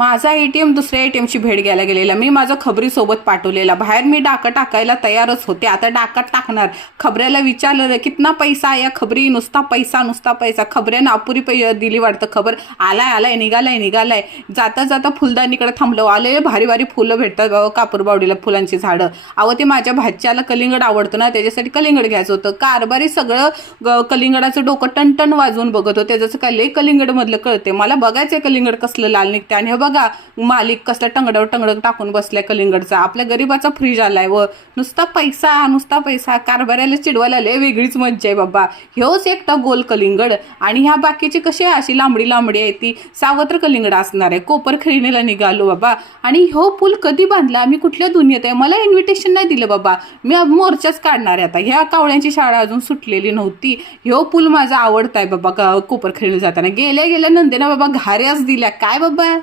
माझा एटीएम दुसऱ्या एटीएमची भेट घ्यायला गेलेला. मी माझं खबरी सोबत पाठवलेला. बाहेर मी डाका टाकायला तयारच होते. आता डाकात टाकणार. खबऱ्याला विचारलं कितना पैसा या खबरी. नुसता पैसा नुसता पैसा. खबऱ्यानं अपुरी दिली वाटतं खबर. आलाय निघालाय. जाता जाता फुलदानीकडे थांबलो. आले भारी भारी फुलं भेटतात बाबा कापूरबावडीला, फुलांची झाडं. अहो ते माझ्या भाच्याला कलिंगड आवडतं ना, त्याच्यासाठी कलिंगड घ्यायचं होतं. कारभारी सगळं कलिंगडाचं डोकं टनटन वाजवून बघत होते. त्याचं काय लय कलिंगड मधलं कळते मला. बघायचं कलिंगड कसलं लाल निघते. आणि बघा मालिक कसला टंगडावर टंगड टाकून बसलाय कलिंगडचा. आपल्या गरीबाचा फ्रीज आलाय व नुसता पैसा. कारभाऱ्याला चिडवायला लय वेगळीच मज्जा आहे बाबा. ह्योच एकटा गोल कलिंगड आणि ह्या बाकीची कशी अशी लांबडी आहे ती सावत्र कलिंगड असणार आहे. कोपर खेळणीला निघालो बाबा. आणि ह्यो पूल कधी बांधला, मी कुठल्या दुनियेत आहे, मला इन्व्हिटेशन नाही दिलं बाबा. मी मोर्चाच काढणार आहे आता. ह्या कावळ्यांची शाळा अजून सुटलेली नव्हती. ह्यो पूल माझा आवडताय बाबा. कोपर खेळणी जाताना गेल्या नंदेना बाबा घाऱ्याच दिल्या काय बाबा.